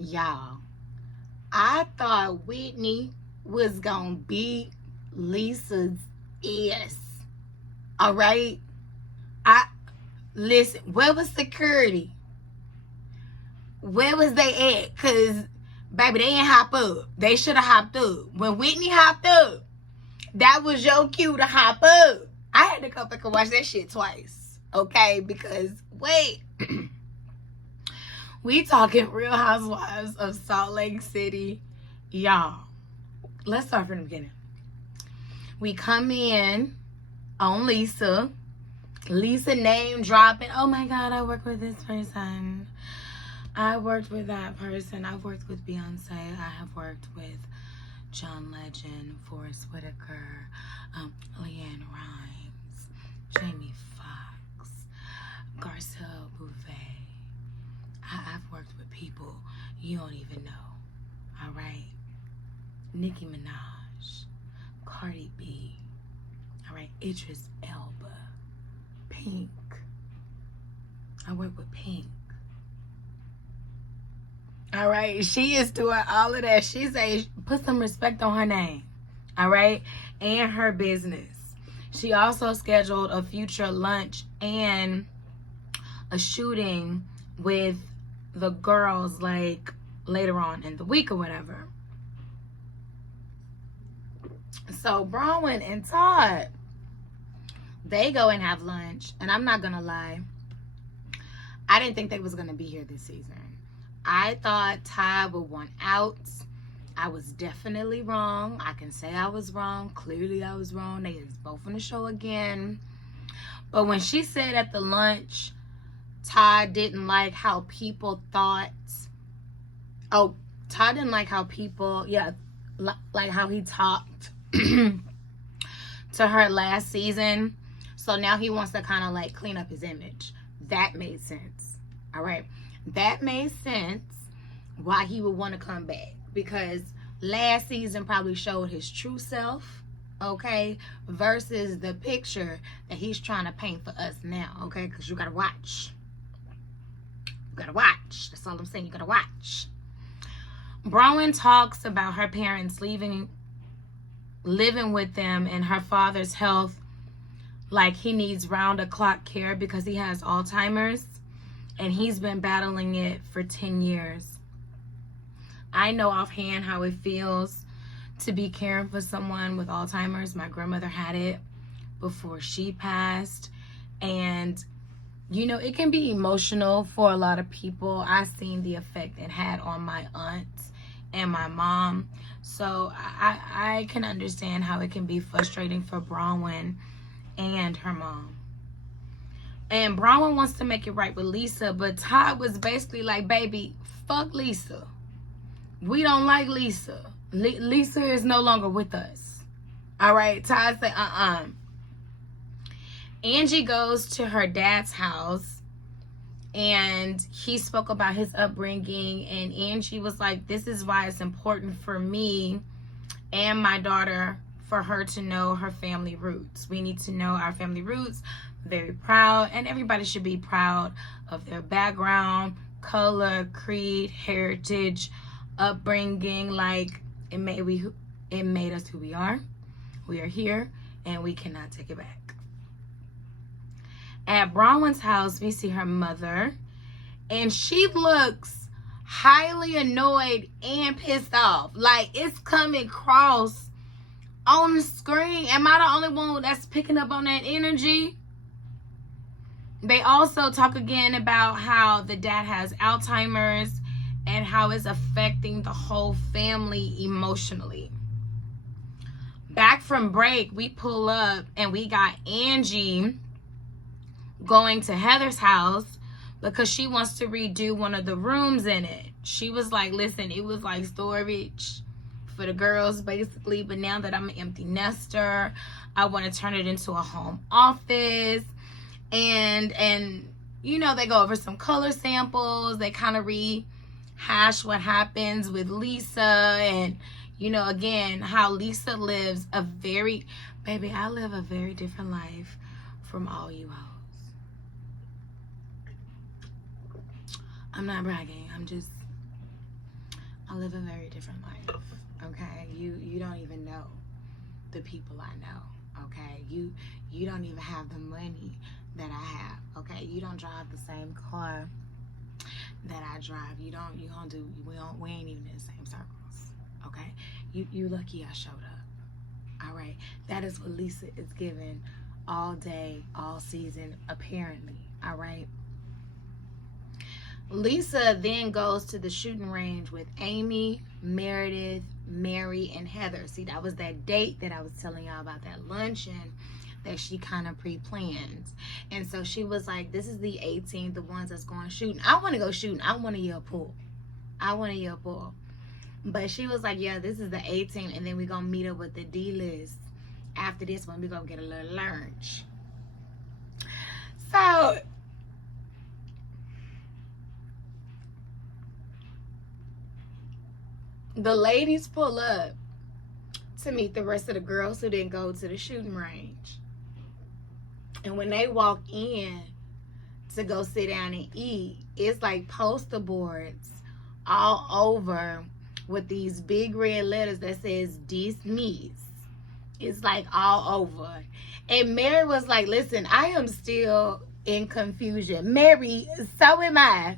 Y'all, I thought Whitney was gonna beat Lisa's ass. All right? I listen, where was security? Where was they at? Cause baby, they ain't hop up. They should have hopped up. When Whitney hopped up, that was your cue to hop up. I had to go back and watch that shit twice. Okay? Because wait. We talking Real Housewives of Salt Lake City. Y'all, let's start from the beginning. We come in on Lisa. Lisa name dropping. Oh my God, I work with this person. I worked with that person. I've worked with Beyonce. I have worked with John Legend, Forrest Whitaker, Leanne Rimes, Jamie Foxx, Garcelle Bouvet. I've worked with people you don't even know. All right? Nicki Minaj, Cardi B. All right? Idris Elba, Pink. I work with Pink. All right? She is doing all of that. She say put some respect on her name. All right? And her business. She also scheduled a future lunch and a shooting with the girls like later on in the week or whatever. So Bronwyn and Todd, they go and have lunch, and I'm not gonna lie, I didn't think they was gonna be here this season. I thought Todd would want out. I was definitely wrong. I can say I was wrong. Clearly I was wrong. They is both on the show again. But when she said at the lunch Todd didn't like how people thought. Oh, Todd didn't like how people, like how he talked to her last season. So now he wants to kind of like clean up his image. That made sense. All right. That made sense why he would want to come back. Because last season probably showed his true self, okay, versus the picture that he's trying to paint for us now, okay? Because you got to watch. Gotta watch. That's all I'm saying. You gotta watch. Bronwyn talks about her parents living with them and her father's health, like he needs round-the-clock care because he has Alzheimer's and he's been battling it for 10 years. I know offhand how it feels to be caring for someone with Alzheimer's. My grandmother had it before she passed, and you know, it can be emotional for a lot of people. I've seen the effect it had on my aunts and my mom. So I can understand how it can be frustrating for Bronwyn and her mom. And Bronwyn wants to make it right with Lisa, but Todd was basically like, baby, fuck Lisa. We don't like Lisa. Lisa is no longer with us. All right, Todd said, Angie goes to her dad's house and he spoke about his upbringing, and Angie was like, this is why it's important for me and my daughter for her to know her family roots. We need to know our family roots. Very proud, and everybody should be proud of their background, color, creed, heritage, upbringing. Like it made us who we are. We are here and we cannot take it back. At Bronwyn's house, we see her mother, and she looks highly annoyed and pissed off. Like, it's coming across on the screen. Am I the only one that's picking up on that energy? They also talk again about how the dad has Alzheimer's and how it's affecting the whole family emotionally. Back from break, we pull up and we got Angie going to Heather's house because she wants to redo one of the rooms in it. She was like, listen, it was like storage for the girls basically, but now that I'm an empty nester, I want to turn it into a home office. And you know, they go over some color samples. They kind of rehash what happens with Lisa, and you know, again, how Lisa lives a very, baby, I live a very different life from all you hoes. I'm not bragging. I'm just I live a very different life. Okay, you don't even know the people I know. Okay, you don't even have the money that I have. Okay, you don't drive the same car that I drive. We ain't even in the same circles. Okay, you lucky I showed up. All right, that is what Lisa is giving all day, all season, apparently. All right. Lisa then goes to the shooting range with Amy, Meredith, Mary, and Heather. See, that was that date that I was telling y'all about, that luncheon that she kind of pre-planned. And so she was like, this is the 18th, the ones that's going shooting. I want to go shooting. I want to yell pool. But she was like, yeah, this is the 18th, and then we're going to meet up with the D-list. After this one, we're going to get a little lunch. So the ladies pull up to meet the rest of the girls who didn't go to the shooting range. And when they walk in to go sit down and eat, it's like poster boards all over with these big red letters that says dismiss. It's like all over. And Mary was like, listen, I am still in confusion. Mary, so am I.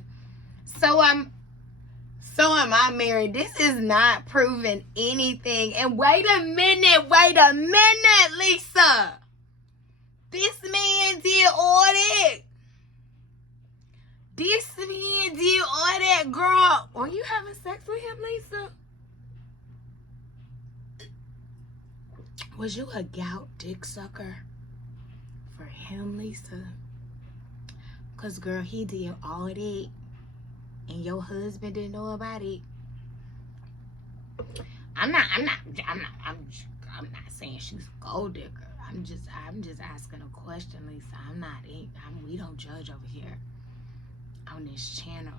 So am I, Mary. This is not proving anything. And wait a minute, Lisa. This man did all that. Girl. Were you having sex with him, Lisa? Was you a gout dick sucker for him, Lisa? Because, girl, he did all of that. And your husband didn't know about it. I'm not saying she's a gold digger. I'm just asking a question, Lisa. We don't judge over here on this channel.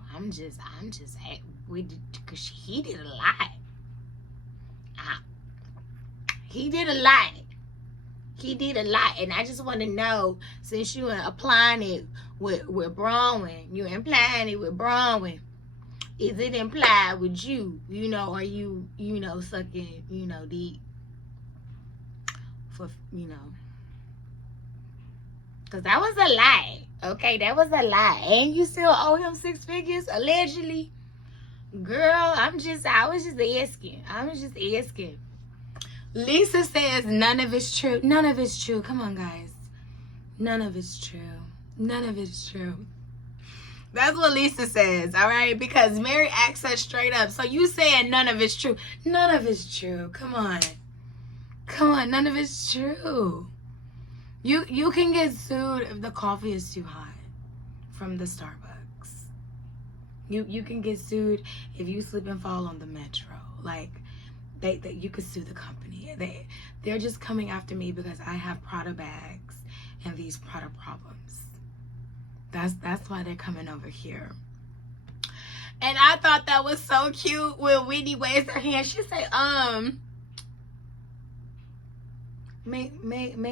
Because he did a lot. He did a lot. And I just want to know, since you are applying it with Bronwyn, you're implying it with Bronwyn, is it implied with you? Are you, sucking, deep for, because that was a lie. Okay, that was a lie. And you still owe him 6 figures, allegedly. Girl, I was just asking. Lisa says none of it's true. None of it's true. Come on, guys. None of it's true. That's what Lisa says, all right? Because Mary asks her straight up. So you saying none of it's true. None of it's true. Come on. None of it's true. You can get sued if the coffee is too hot from the Starbucks. You can get sued if you slip and fall on the metro. Like, you could sue the company. They're just coming after me because I have Prada bags and these Prada problems. That's why they're coming over here. And I thought that was so cute when Whitney waves her hand. She say, may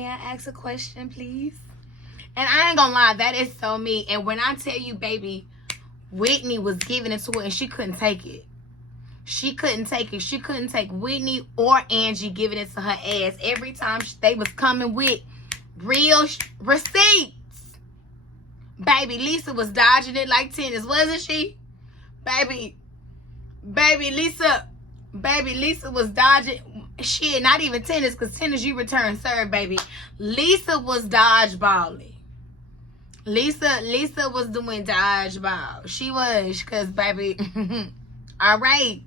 I ask a question, please? And I ain't gonna lie, that is so me. And when I tell you, baby, Whitney was giving it to her and she couldn't take it. She couldn't take Whitney or Angie giving it to her ass. Every time they was coming with real receipts. Baby, Lisa was dodging it like tennis, wasn't she? Baby, Lisa was dodging shit, not even tennis, because tennis you return serve, baby. Lisa was dodgeballing. Lisa was doing dodgeball. She was, because, baby, all right.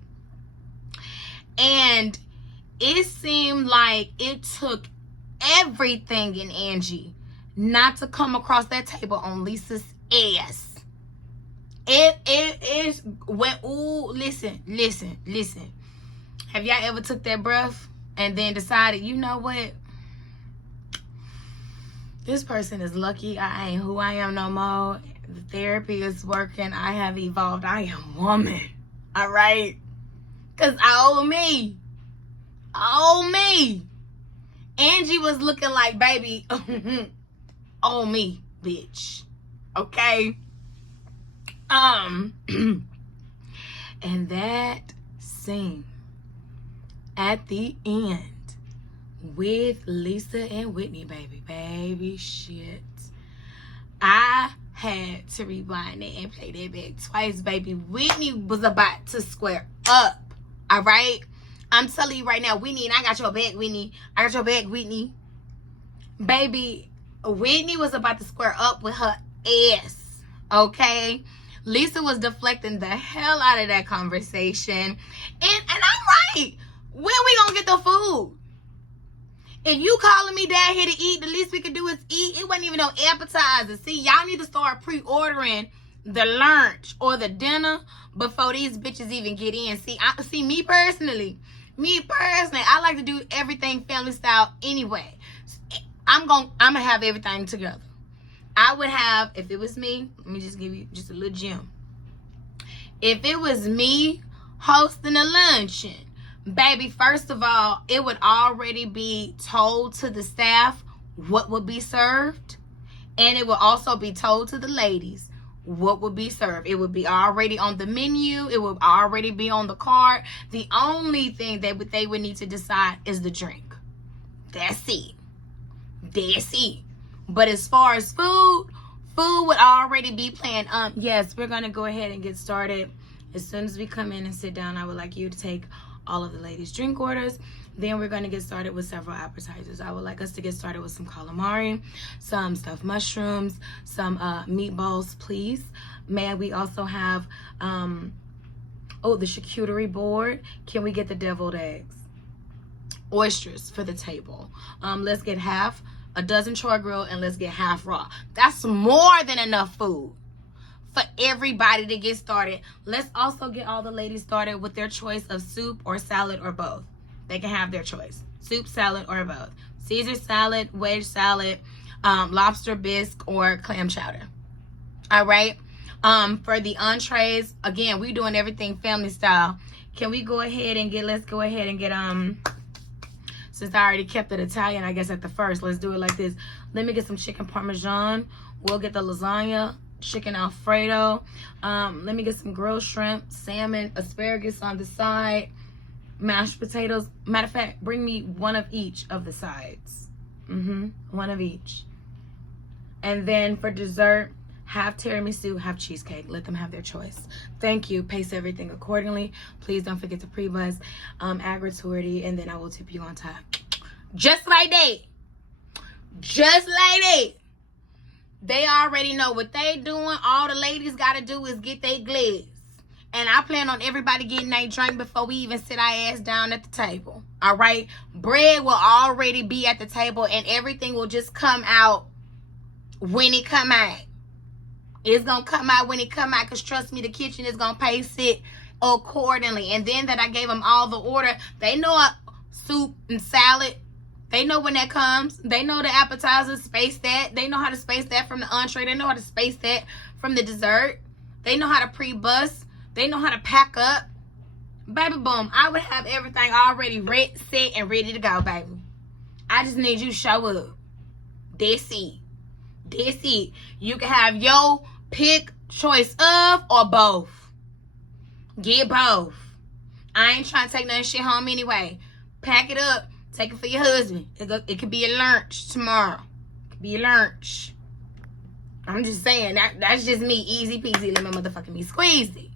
And it seemed like it took everything in Angie not to come across that table on Lisa's ass. It went, ooh, listen. Have y'all ever took that breath and then decided, you know what? This person is lucky I ain't who I am no more. The therapy is working. I have evolved. I am woman. All right? Because old me. Angie was looking like, baby, old me, bitch. Okay? And that scene at the end with Lisa and Whitney, baby shit. I had to rewind it and play that back twice, baby. Whitney was about to square up, all right? I'm telling you right now, Whitney, and I got your back, Whitney. I got your back, Whitney. Baby, Whitney was about to square up with her ass, okay? Lisa was deflecting the hell out of that conversation. And I'm right. When we gonna get the food? If you calling me down here to eat, the least we could do is eat. It wasn't even no appetizer. See, y'all need to start pre-ordering the lunch or the dinner before these bitches even get in. See, me personally, I like to do everything family style anyway. I'm gonna have everything together. I would have, if it was me, let me just give you just a little gem. If it was me hosting a luncheon, baby, first of all, it would already be told to the staff what would be served. And it would also be told to the ladies what would be served. It would be already on the menu. It would already be on the card. The only thing that they would need to decide is the drink. That's it. That's it. But as far as food would already be planned. Yes, we're going to go ahead and get started. As soon as we come in and sit down, I would like you to take all of the ladies' drink orders. Then we're going to get started with several appetizers. I would like us to get started with some calamari, some stuffed mushrooms, some meatballs, please. May we also have, the charcuterie board. Can we get the deviled eggs? Oysters for the table. Let's get half a dozen char grill and let's get half raw. That's more than enough food for everybody to get started. Let's also get all the ladies started with their choice of soup or salad or both. They can have their choice. Soup, salad, or both. Caesar salad, wedge salad, lobster bisque, or clam chowder. All right. For the entrees, again, we're doing everything family style. Can we go ahead and let's go ahead and get, since I already kept it Italian, I guess at the first, let's do it like this. Let me get some chicken parmesan. We'll get the lasagna, chicken alfredo. Let me get some grilled shrimp, salmon, asparagus on the side, mashed potatoes. Matter of fact, bring me one of each of the sides. One of each. And then for dessert, have tiramisu, have cheesecake. Let them have their choice. Thank you. Pace everything accordingly. Please don't forget to pre-buzz, add gratuity, and then I will tip you on top. Just like that. Just like that. They already know what they doing. All the ladies got to do is get their glass. And I plan on everybody getting their drink before we even sit our ass down at the table. All right? Bread will already be at the table and everything will just come out when it come out. It's going to come out when it come out because trust me, the kitchen is going to pace it accordingly. And then that I gave them all the order, they know soup and salad. They know when that comes. They know the appetizers, space that. They know how to space that from the entree. They know how to space that from the dessert. They know how to pre-bus. They know how to pack up. Baby, boom. I would have everything already set and ready to go, baby. I just need you to show up. That's it. That's it. You can have your pick choice of or both. Get both. I ain't trying to take none shit home anyway. Pack it up. Take it for your husband. It could be a lunch tomorrow. It could be a lunch. I'm just saying. That's just me. Easy peasy. Let my motherfucking me squeeze it.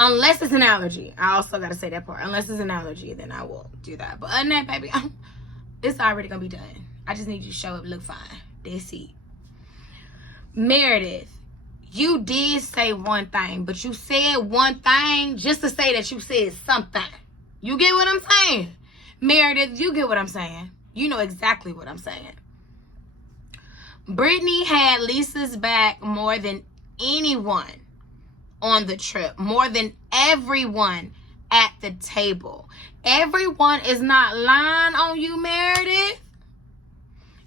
Unless it's an allergy. I also got to say that part. Unless it's an allergy, then I will do that. But other than that, baby, it's already going to be done. I just need you to show up, look fine. That's it. Meredith, you did say one thing, but you said one thing just to say that you said something. You get what I'm saying? Meredith, you get what I'm saying. You know exactly what I'm saying. Brittany had Lisa's back more than anyone on the trip, more than everyone at the table. Everyone is not lying on you, Meredith.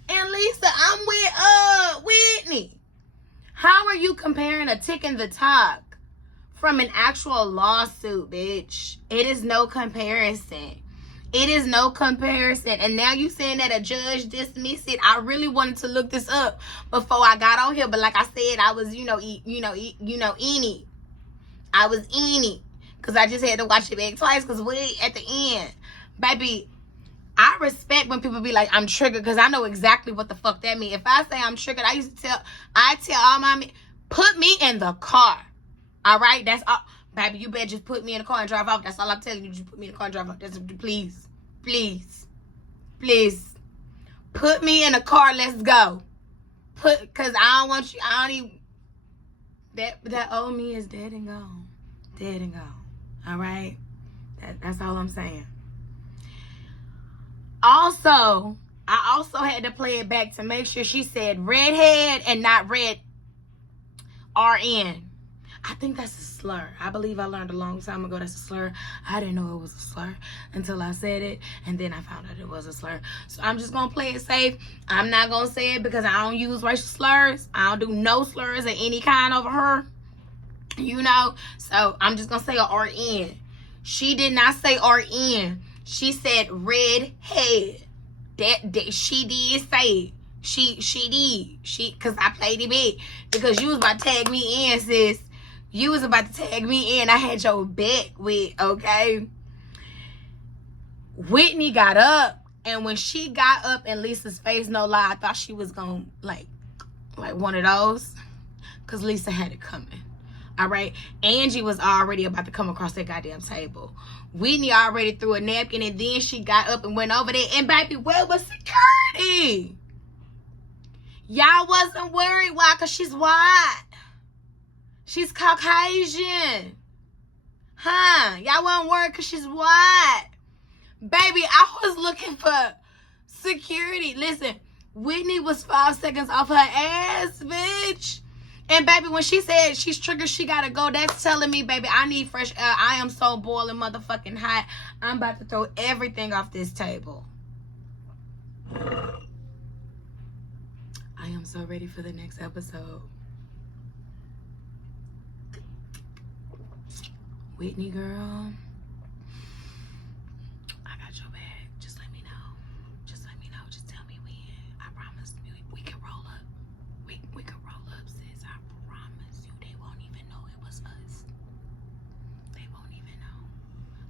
And Lisa, I'm with Whitney. How are you comparing a tick in the talk from an actual lawsuit, bitch? It is no comparison. It is no comparison. And now you saying that a judge dismissed it. I really wanted to look this up before I got on here, but like I said, I was, I was in it. because I just had to watch it back twice because we at the end. Baby, I respect when people be like, I'm triggered, because I know exactly what the fuck that means. If I say I'm triggered, I tell all my men, put me in the car. All right? That's all. Baby, you better just put me in the car and drive off. That's all I'm telling you. Just put me in the car and drive off. That's, please. Please. Please. Put me in the car. Let's go. Because I don't want you. I don't even. That old me is dead and gone. Dead and gone. All right? That's all I'm saying. Also, I also had to play it back to make sure she said redhead and not red RN. I think that's a slur. I believe I learned a long time ago that's a slur. I didn't know it was a slur until I said it, and then I found out it was a slur. So I'm just going to play it safe. I'm not going to say it because I don't use racial slurs. I don't do no slurs of any kind over her. You know? So I'm just going to say a RN. She did not say RN. She said redhead. That she did say it. She did. Because I played it big. Because you was about to tag me in, sis. You was about to tag me in. I had your back with, okay? Whitney got up. And when she got up in Lisa's face, no lie, I thought she was going to, like one of those. Because Lisa had it coming. All right? Angie was already about to come across that goddamn table. Whitney already threw a napkin. And then she got up and went over there. And, baby, where was security? Y'all wasn't worried. Why? Because she's white. She's Caucasian. Huh? Y'all wasn't worried because she's white. Baby, I was looking for security. Listen, Whitney was 5 seconds off her ass, bitch. And, baby, when she said she's triggered, she got to go, that's telling me, baby, I need fresh air. I am so boiling motherfucking hot. I'm about to throw everything off this table. I am so ready for the next episode. Whitney, girl, I got your back. Just let me know. Just let me know. Just tell me when. I promise we can roll up. We can roll up, sis. I promise you. They won't even know it was us. They won't even know.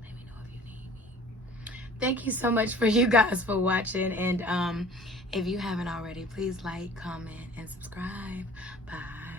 Let me know if you need me. Thank you so much for you guys for watching. And if you haven't already, please like, comment, and subscribe. Bye.